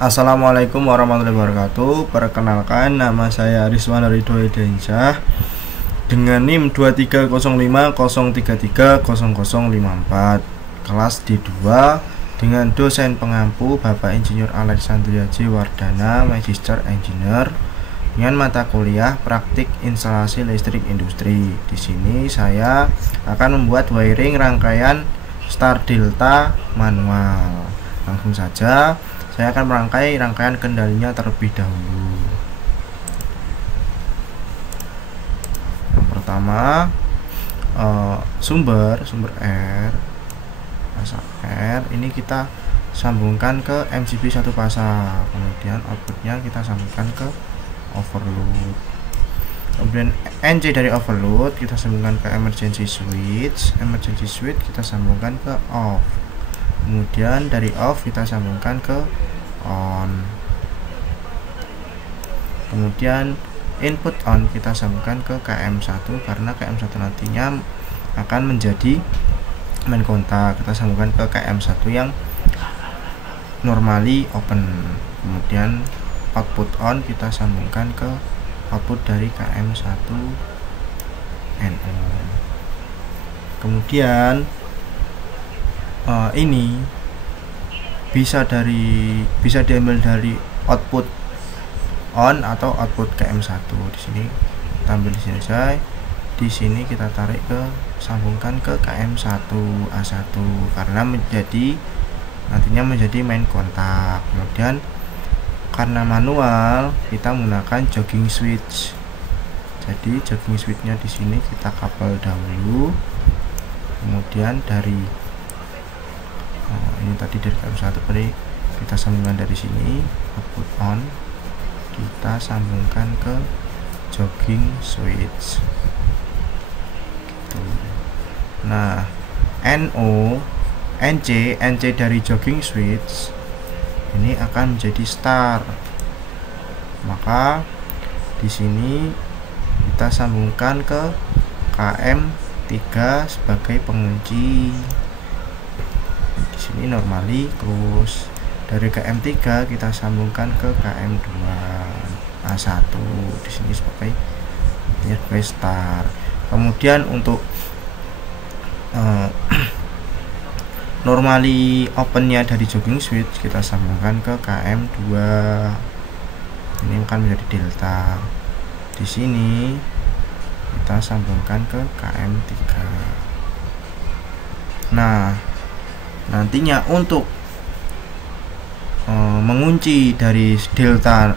Assalamualaikum warahmatullahi wabarakatuh. Perkenalkan, nama saya Rizwan Ridho Edensyah dengan NIM 23050330054, kelas D2, dengan dosen pengampu Bapak Insinyur Alexandria J. Wardana, Magister Engineer, dengan mata kuliah Praktik Instalasi Listrik Industri. Di sini saya akan membuat wiring rangkaian Star Delta manual. Langsung saja, saya akan merangkai rangkaian kendalinya terlebih dahulu. Yang pertama, sumber R, pasang R ini kita sambungkan ke MCB satu pasang, kemudian outputnya kita sambungkan ke overload. Kemudian NC dari overload kita sambungkan ke emergency switch kita sambungkan ke off. Kemudian dari off kita sambungkan ke on. Kemudian input on kita sambungkan ke KM1 karena KM1 nantinya akan menjadi main kontak. Kita sambungkan ke KM1 yang normally open. Kemudian output on kita sambungkan ke output dari KM1 NO. Kemudian ini bisa diambil dari output on atau output KM1. Di sini kita ambil di sini saja. Di sini kita tarik ke sambungkan ke KM1 A1 karena nantinya menjadi main kontak. Kemudian karena manual kita menggunakan jogging switch. Jadi jogging switchnya di sini kita kabel dahulu. Kemudian dari ini tadi dari KM1 kita sambungkan dari sini output on, kita sambungkan ke jogging switch gitu. Nah, NC dari jogging switch ini akan menjadi star. Maka di sini kita sambungkan ke KM3 sebagai pengunci. Di sini normally close. Dari KM3 kita sambungkan ke KM2 A1 di sini sebagai star. Kemudian untuk normally opennya dari jogging switch kita sambungkan ke KM2. Ini akan menjadi delta. Di sini kita sambungkan ke KM3. Nah, nantinya untuk mengunci dari delta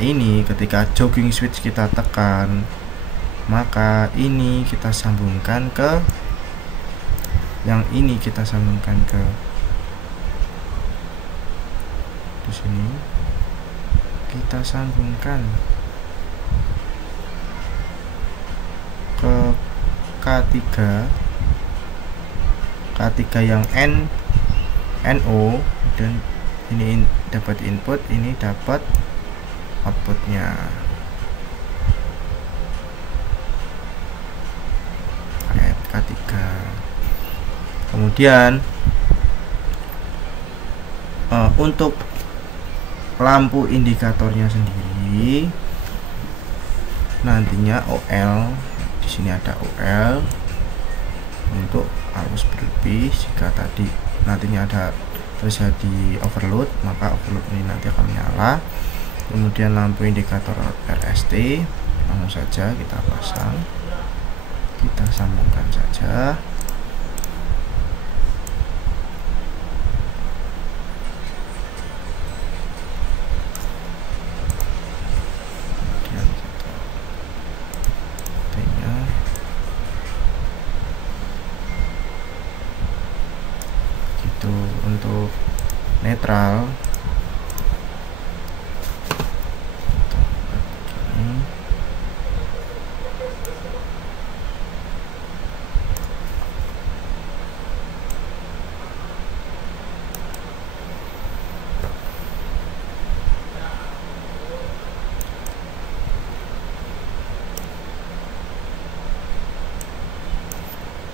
ini ketika jogging switch kita tekan, maka ini kita sambungkan ke yang ini, kita sambungkan ke di sini, kita sambungkan ke K3 yang NO, dan ini dapat input, ini dapat outputnya. K3. Kemudian untuk lampu indikatornya sendiri nantinya OL, di sini ada OL untuk arus berlebih. Jika tadi nantinya ada terjadi overload, maka overload ini nanti akan menyala. Kemudian lampu indikator RST langsung saja kita pasang, kita sambungkan saja. Untuk netral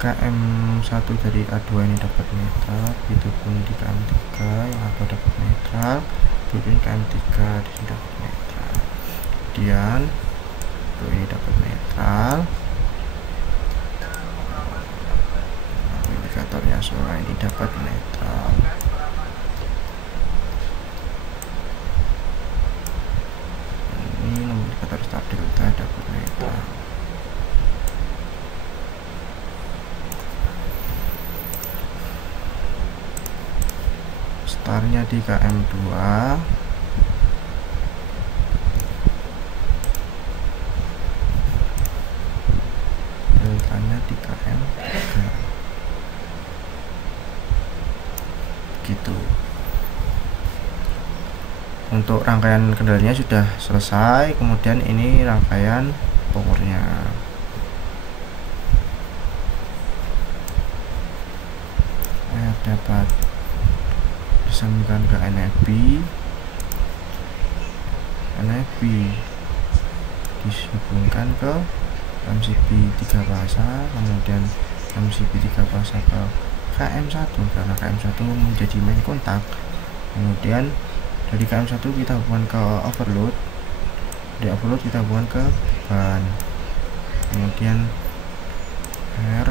KM1 dari A2 ini dapat netral, itu pun di KM3 yang A2 dapat netral. kemudian KM3 di sini dapat netral, kemudian ini dapat netral. Indikatornya suara ini dapat netral. Ini indikator start delta dapat netral. Startnya di KM2, deltanya di KM3 gitu. Untuk rangkaian kendalinya sudah selesai, kemudian ini rangkaian powernya. Dapat disambungkan ke NFB disambungkan ke MCB 3 fasa, kemudian MCB 3 fasa ke KM1 karena KM1 menjadi main kontak. Kemudian dari KM1 kita hubungkan ke overload, dari overload kita hubungkan ke ban, kemudian R,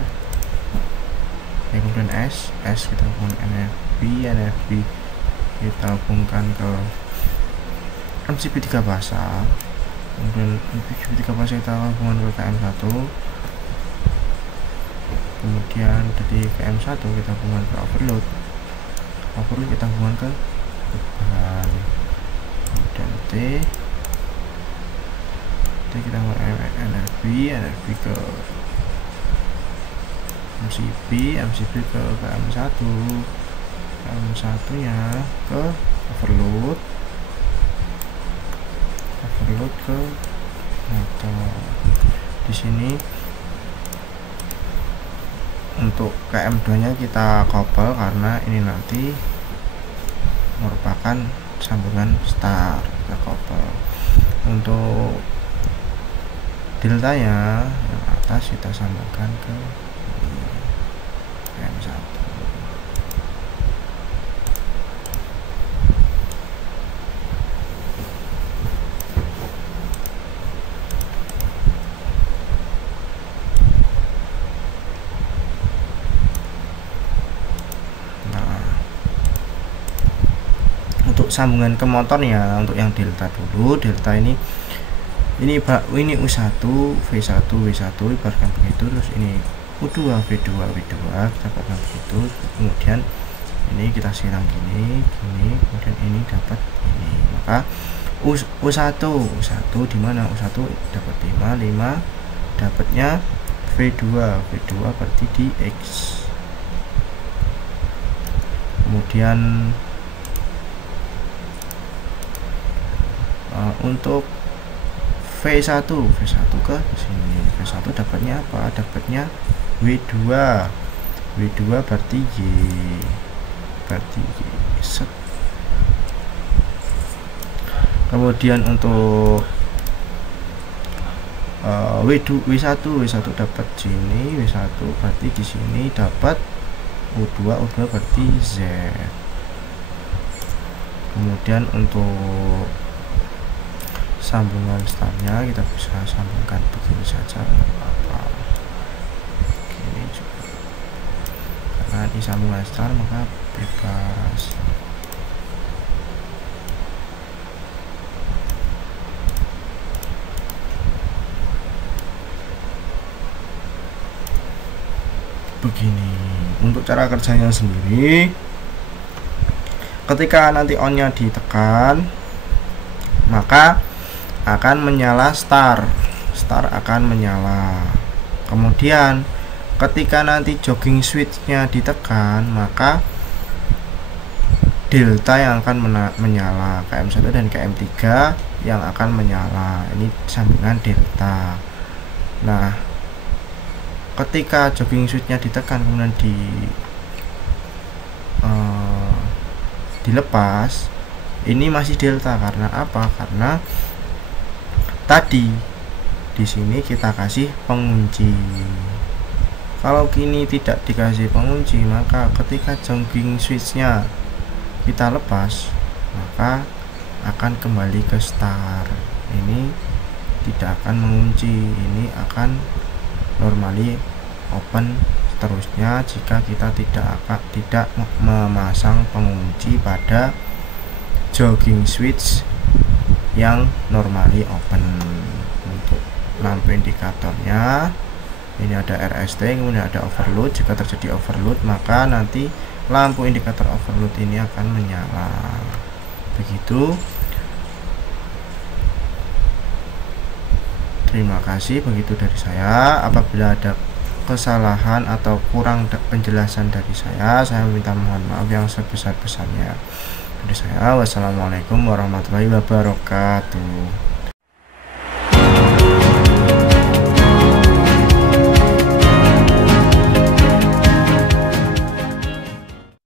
kemudian S kita hubungkan NFB kita hubungkan ke MCB 3 fasa, kemudian MCB 3 fasa kita hubungkan ke KM1, kemudian dari KM1 kita hubungkan ke overload kita hubungkan ke ban, kemudian T kita hubungkan NFB ke MCB ke KM1 nya ke overload ke motor. Di sini untuk KM2 nya kita couple karena ini nanti merupakan sambungan start, kita couple. Untuk deltanya yang atas kita sambungkan ke KM1. Sambungan ke motornya, untuk yang delta dulu, delta ini U1 V1 ibaratkan begitu, terus ini U2 V2 dapatkan begitu, kemudian ini kita siram gini, kemudian ini dapat ini, maka U1 di mana U1 dapat 5 dapatnya V2 berarti di X. Kemudian untuk V1 ke sini, V1 dapatnya apa? Dapatnya W2 berarti Y set. Kemudian untuk W1 dapat sini, W1 berarti di sini dapat U2 berarti Z. Kemudian untuk sambungan startnya kita bisa sambungkan begini saja, apa gini juga, karena ini sambungan start maka bebas. Begini untuk cara kerjanya sendiri. Ketika nanti on-nya ditekan, maka akan menyala start akan menyala. Kemudian ketika nanti jogging switch-nya ditekan, maka delta yang akan menyala, KM1 dan KM3 yang akan menyala. Ini sambungan delta. Nah, ketika jogging switch-nya ditekan kemudian dilepas, ini masih delta. Karena apa? Karena tadi di sini kita kasih pengunci. Kalau kini tidak dikasih pengunci, maka ketika jogging switch-nya kita lepas, maka akan kembali ke start. Ini tidak akan mengunci, ini akan normally open seterusnya jika kita tidak memasang pengunci pada jogging switch yang normally open. Untuk lampu indikatornya ini ada RST, kemudian ada overload. Jika terjadi overload maka nanti lampu indikator overload ini akan menyala. Begitu. Terima kasih, begitu dari saya. Apabila ada kesalahan atau kurang penjelasan dari saya minta mohon maaf yang sebesar-besarnya. Dari saya, wassalamualaikum warahmatullahi wabarakatuh.